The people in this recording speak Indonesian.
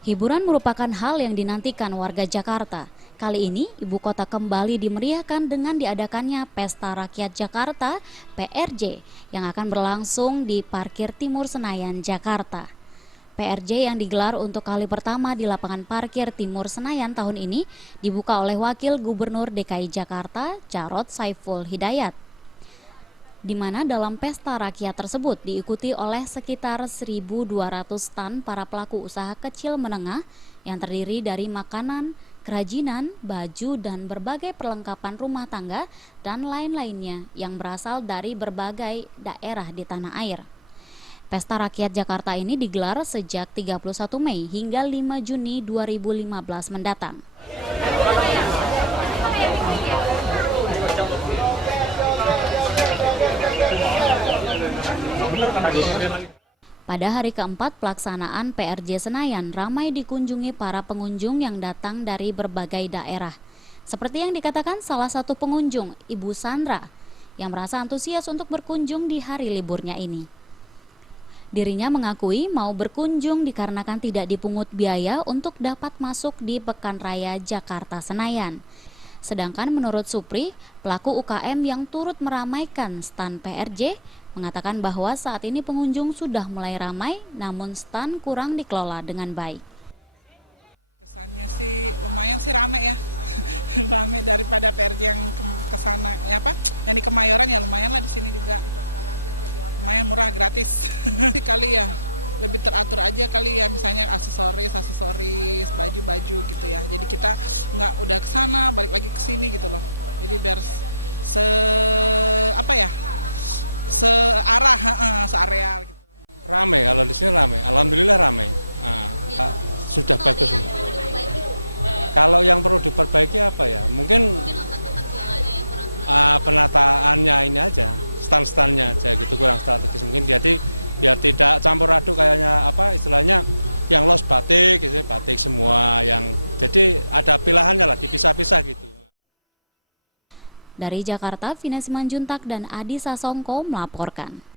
Hiburan merupakan hal yang dinantikan warga Jakarta. Kali ini, ibu kota kembali dimeriahkan dengan diadakannya Pesta Rakyat Jakarta (PRJ) yang akan berlangsung di Parkir Timur Senayan, Jakarta. PRJ yang digelar untuk kali pertama di lapangan Parkir Timur Senayan tahun ini dibuka oleh Wakil Gubernur DKI Jakarta, Jarod Saiful Hidayat, di mana dalam pesta rakyat tersebut diikuti oleh sekitar 1.200 stand para pelaku usaha kecil menengah yang terdiri dari makanan, kerajinan, baju, dan berbagai perlengkapan rumah tangga dan lain-lainnya yang berasal dari berbagai daerah di tanah air. Pesta Rakyat Jakarta ini digelar sejak 31 Mei hingga 5 Juni 2015 mendatang. Pada hari keempat pelaksanaan PRJ Senayan, ramai dikunjungi para pengunjung yang datang dari berbagai daerah. Seperti yang dikatakan salah satu pengunjung, Ibu Sandra, yang merasa antusias untuk berkunjung di hari liburnya ini. Dirinya mengakui mau berkunjung dikarenakan tidak dipungut biaya untuk dapat masuk di Pekan Raya Jakarta Senayan. Sedangkan menurut Supri, pelaku UKM yang turut meramaikan stand PRJ, mengatakan bahwa saat ini pengunjung sudah mulai ramai, namun stand kurang dikelola dengan baik. Dari Jakarta, Vina Simanjuntak dan Adi Sasongko melaporkan.